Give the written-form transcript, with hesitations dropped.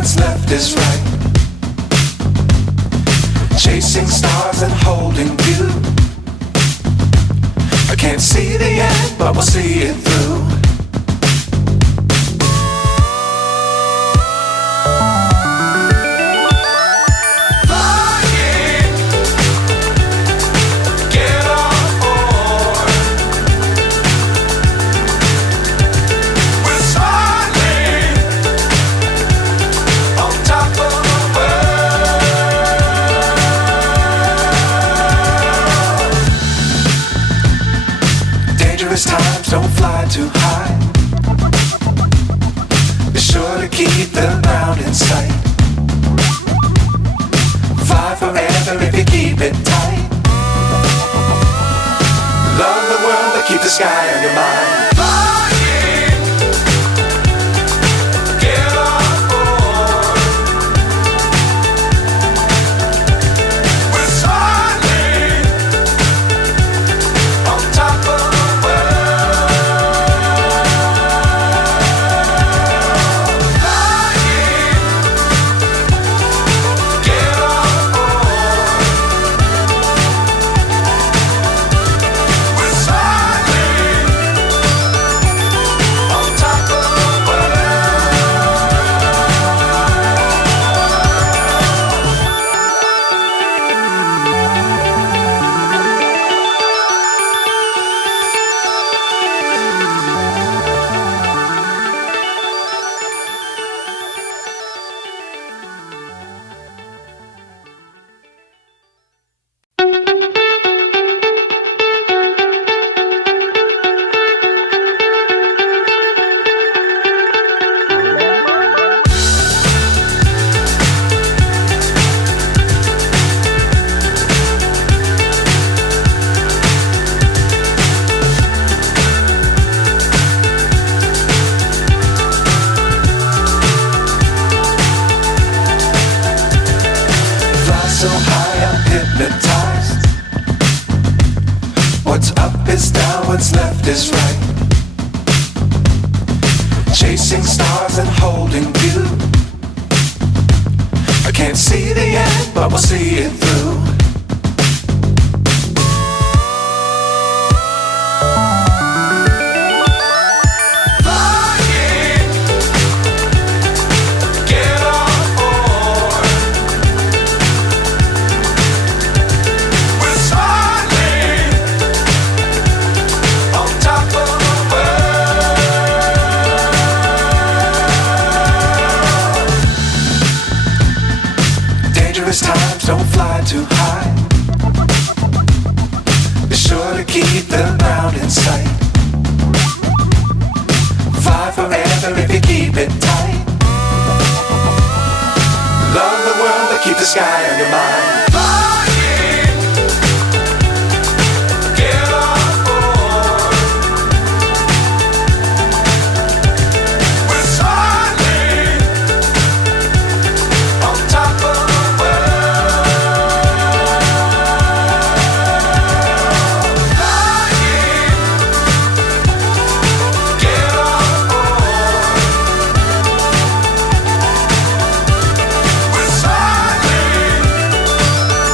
what's left is right. Chasing stars and holding you. I can't see the end, but we'll see it through. Times don't fly too high. Be sure to keep the ground in sight. Fly forever if you keep it tight. Love the world but keep the sky on your mind. So high I'm hypnotized. What's up is down, what's left is right. Chasing stars and holding you. I can't see the end, but we'll see it through. Times don't fly too high. Be sure to keep the ground in sight. Fly forever if you keep it tight. Love the world but keep the sky on your mind.